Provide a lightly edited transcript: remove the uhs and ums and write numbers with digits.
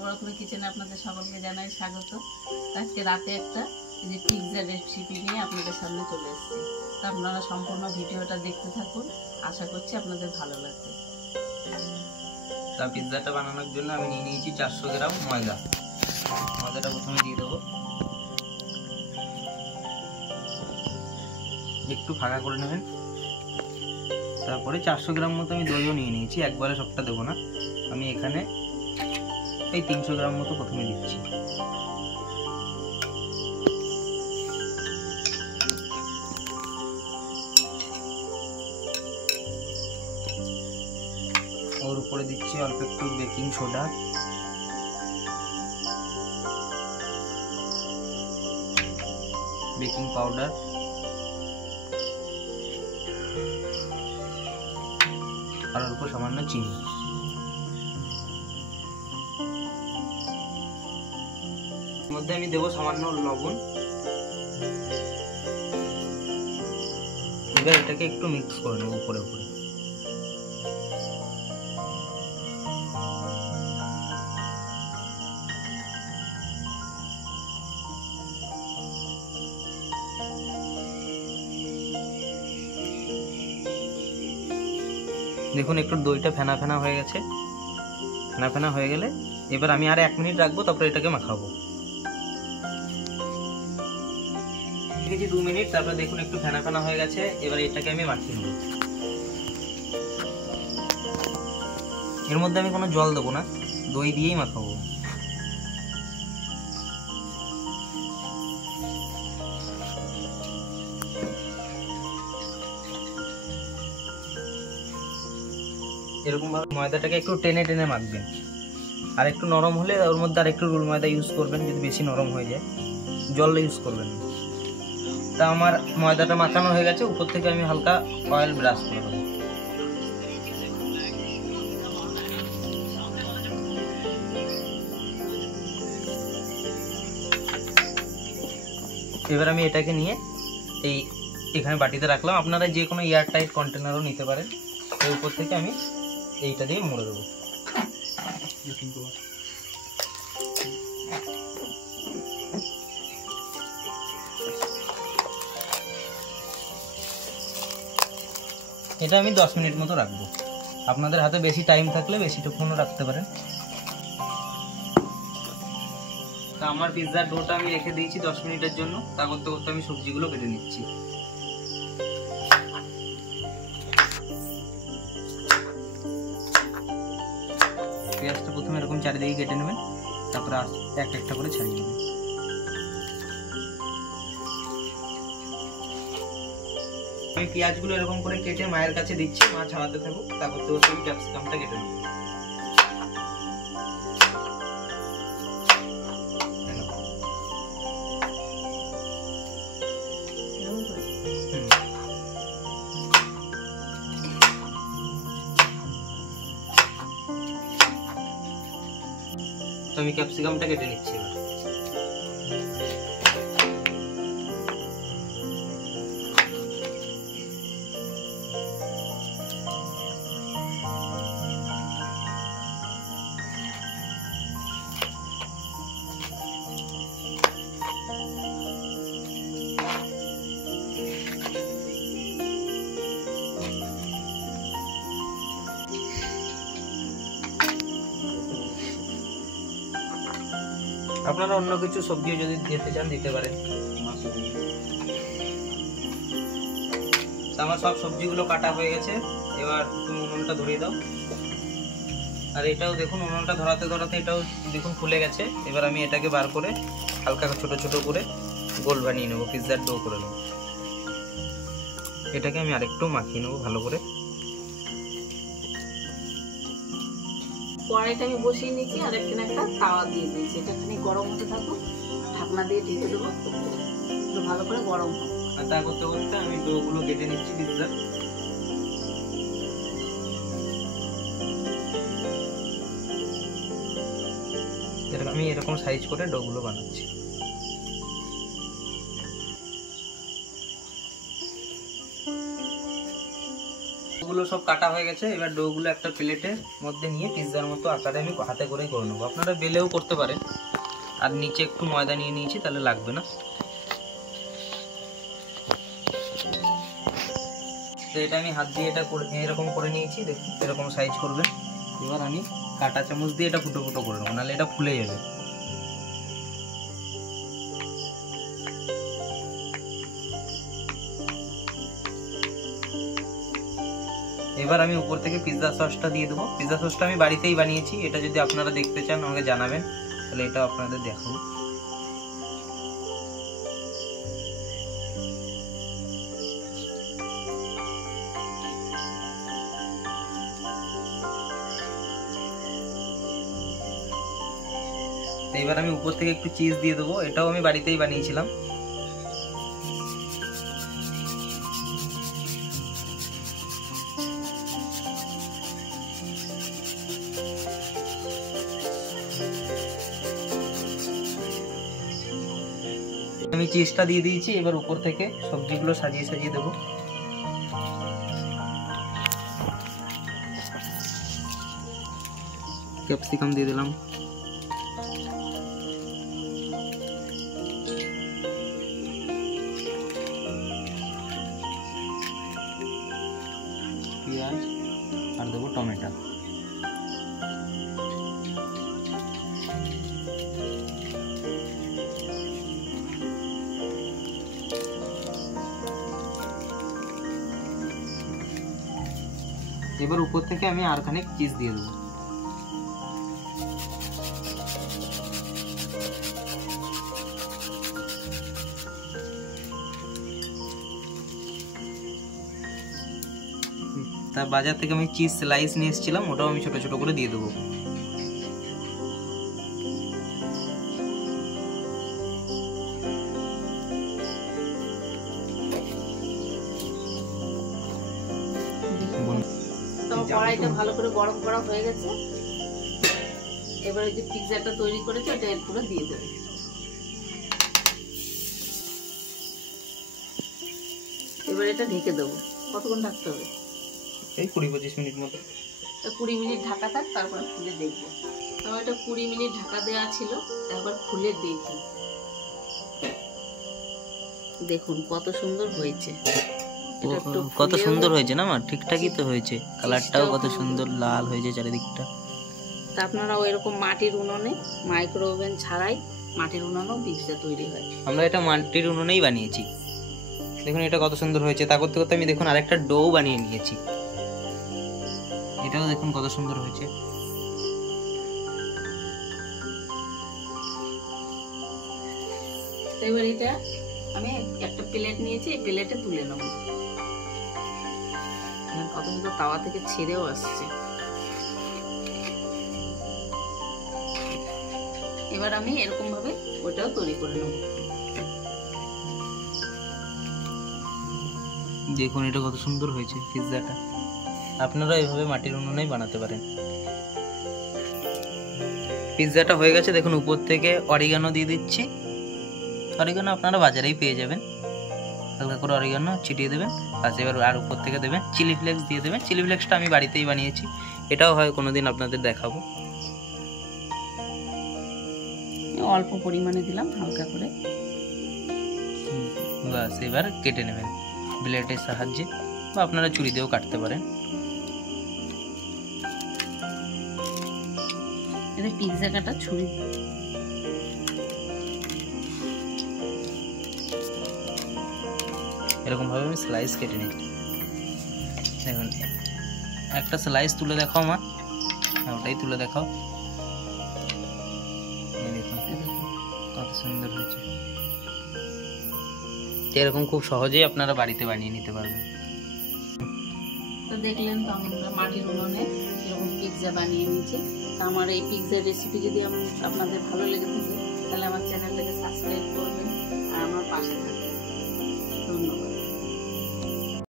নবরত্ন কিচেনে আপনাদের সকলকে জানাই স্বাগত। আজকে রাতে একটা যে পিৎজা রেসিপি নিয়ে আপনাদের সামনে চলে এসেছি। তো আপনারা সম্পূর্ণ ভিডিওটা দেখতে থাকুন, আশা করছি আপনাদের ভালো লাগবে। তা পিৎজাটা বানানোর জন্য আমি নিয়ে নিয়েছি 400 গ্রাম ময়দা। ময়দাটা প্রথমে দিয়ে দেবো, একটু ফাঁকা করে নেবেন। তারপরে 400 গ্রাম মতো আমি দইও নিয়ে নিয়েছি, একবারে সবটা দেবো না, আমি এখানে এই 300 গ্রাম মতো প্রথমে দিচ্ছি। ওর উপরে দিচ্ছি অল্প একটু বেকিং সোডা, বেকিং পাউডার, আর অল্প সামান্য চিনি। এর মধ্যে আমি দেবো সামান্য লবণ। এবার এটাকে একটু মিক্স করে নেবো উপরে উপরে। দেখুন একটু দইটা ফেনা ফেনা হয়ে গেছে। ফেনা ফেনা হয়ে গেলে এবার আমি আর 1 মিনিট রাখবো, তারপরে এটাকে মাখাবো। 2 মিনিট, তারপরে দেখুন একটু ফেনা ফেনা হয়ে গেছে। এবার এটাকে আমি মাখিয়ে নেব। এর মধ্যে আমি কোনো জল দেবো না, দই দিয়েই মাখাবো। এরকম ভাবে ময়দাটাকে একটু টেনে টেনে মাখবেন। আর একটু নরম হলে ওর মধ্যে আর একটু রুল ময়দা ইউজ করবেন, যদি বেশি নরম হয়ে যায় জল ইউজ করবেন। তা আমার ময়দাটা মাখানো হয়ে গেছে, উপর থেকে আমি হালকা অয়েল ব্রাশ করে দেবো। এবার আমি এটাকে নিয়ে এখানে বাটিতে রাখলাম। আপনারা যে কোনো এয়ার টাইট কন্টেনারও নিতে পারেন। এর উপর থেকে আমি এইটা দিয়ে মুড়ে দেবো। এটা আমি 10 মিনিট মতো রাখবো। আপনাদের হাতে বেশি টাইম থাকলে বেশিটুকুনও রাখতে পারেন। তা আমার পিৎজার ডোটা আমি রেখে দিয়েছি 10 মিনিটের জন্য। তা করতে করতে আমি সবজিগুলো কেটে নিচ্ছি। পেঁয়াজটা প্রথমে এরকম চারিদিকে কেটে নেবেন, তারপরে একটা একটা করে ছাড়িয়ে নেবেন। আমি পেঁয়াজগুলো এরকম করে কেটে মায়ের কাছে দিচ্ছি, মা ছাড়াতে থাকুক। তা করতে করতে আমি ক্যাপসিকামটা কেটে নেব। তো আমি ক্যাপসিকামটা কেটে নিচ্ছি এবার। আপনারা অন্য কিছু সবজি যদি দিতে চান দিতে পারেন। আমার সব সবজিগুলো কাটা হয়ে গেছে। এবার তুমি উনুনটা ধরিয়ে দাও। আর এটাও দেখুন উনুনটা ধরাতে ধরাতে এটাও দেখুন ফুলে গেছে। এবার আমি এটাকে বার করে হালকা ছোট ছোট করে গোল বানিয়ে নেবো, পিৎজার ডো করে নেবো। এটাকে আমি আরেকটু মাখিয়ে নেবো ভালো করে। কড়াইটা আমি বসিয়ে নিয়েছি, আর এখানে একটা তাওয়া দিয়ে দিয়েছি। এটা খানি গরম হতে থাকুক, ঢাকনা দিয়ে ঢেকে দেবো, একটু ভালো করে গরম হোক। আর তা করতে করতে আমি ডোগুলো কেটে নিচ্ছি পিৎজা। আমি এরকম সাইজ করে ডোগুলো বানাচ্ছি। ওগুলো সব কাটা হয়ে গেছে। এবার ডোগুলো একটা প্লেটের মধ্যে নিয়ে পিৎজার মতো আকারে আমি হাতে করে নেবো। আপনারা বেলেও করতে পারেন। আর নিচে একটু ময়দা নিয়ে নিয়েছি, তাহলে লাগবে না। তো এটা আমি হাত দিয়ে এটা করে এরকম করে নিয়েছি, দেখুন এরকম সাইজ করবেন। এবার আমি কাঁটা চামচ দিয়ে এটা ফুটো ফুটো করে নেবো, নাহলে এটা ফুলে যাবে। এবার আমি উপর থেকে পিৎজা সসটা দিয়ে দেবো। পিৎজা সসটা আমি বাড়িতেই বানিয়েছি। এটা যদি আপনারা দেখতে চান আমাকে জানাবেন, তাহলে এটা আপনাদের দেখাবো। এবার আমি উপর থেকে একটু চিজ দিয়ে দেবো। এটাও আমি বাড়িতেই বানিয়েছিলাম। আমি চিজটা দিয়ে দিয়েছি। এবার উপর থেকে সবজিগুলো সাজিয়ে সাজিয়ে দেবো। ক্যাপসিকাম দিয়ে দিলাম, পেঁয়াজ আর দেবো টমেটো। এবার উপর থেকে আমি আর খানিক চিজ দিয়ে দেবো। তা বাজার থেকে আমি চিজ স্লাইস নিয়ে এসেছিলাম, ওটাও আমি ছোট ছোট করে দিয়ে দেবো। কড়াইটা ভালো করে গরম করা হয়ে গেছে। এবার এই যে পিৎজাটা তৈরি করেছে ওটা এর পুরো দিয়ে দেবে। এবার এটা ঢেকে দেবো। কতক্ষণ ঢাকতে হবে? এই 20-25 মিনিট মতো। 20 মিনিট ঢাকা থাক, তারপরে খুলে দেখবো। তো এটা 20 মিনিট ঢাকা দেওয়া ছিল, তারপর খুলে দেখি। দেখুন কত সুন্দর হয়েছে। কত সুন্দর হয়েছে না মা? ঠিকঠাকই তো হয়েছে। কালারটাও কত সুন্দর লাল হয়েছে চারিদিকটা। তা আপনারাও এরকম মাটির উনুনে, মাইক্রো ওভেন ছাড়াই মাটির উনুনেও পিৎজা তৈরি হয়। আমরা এটা মাটির উনুনেই বানিয়েছি। দেখুন এটা কত সুন্দর হয়েছে। তা করতে করতে আমি দেখুন আরেকটা ডো বানিয়ে নিয়েছি। এটাও দেখুন কত সুন্দর হয়েছে। এবার এটা আমি একটা প্লেট নিয়েছি, এই প্লেটে তুলে নেব। কত সুন্দর তাওয়া থেকে ছেড়েও আসছে। এবার আমি এরকম ভাবে ওটাও তৈরি করে নেব। দেখুন এটা কত সুন্দর হয়েছে পিৎজাটা। আপনারা এইভাবে মাটির উনুনেই বানাতে পারেন। পিৎজাটা হয়ে গেছে। দেখুন উপর থেকে অরিগানো দিয়ে দিচ্ছি। অরিগানো আপনারা বাজারেই পেয়ে যাবেন। হালকা করে অরিগানো ছিটিয়ে দেবেন। এবার আর উপর থেকে দেবেন চিলি ফ্লেক্স দিয়ে দেবেন। চিলি ফ্লেক্সটা আমি বাড়িতেই বানিয়েছি। এটাও হয় কোনোদিন আপনাদের দেখাবো। অল্প পরিমাণে দিলাম হালকা করে। বাস এবার কেটে নেবেন ব্লেডের সাহায্যে, বা আপনারা ছুরি দিয়েও কাটতে পারেন। এটা পিৎজা কাটা ছুরি। এরকম ভাবে আমি স্লাইস কেটে নিই। দেখুন একটা স্লাইস তুলে দেখাও মা। হ্যাঁ ওটাই তুলে দেখাও। দেখুন কত সুন্দর হয়েছে। এরকম খুব সহজেই আপনারা বাড়িতে বানিয়ে নিতে পারবেন। তো দেখলেন তো আমরা মাটির উনুনে এরকম পিৎজা বানিয়ে নিয়েছি। তো আমার এই পিৎজার রেসিপি যদি আপনাদের ভালো লেগে থাকে, তাহলে আমার চ্যানেলটাকে সাবস্ক্রাইব করবেন আর আমার পাশে থাকবেন।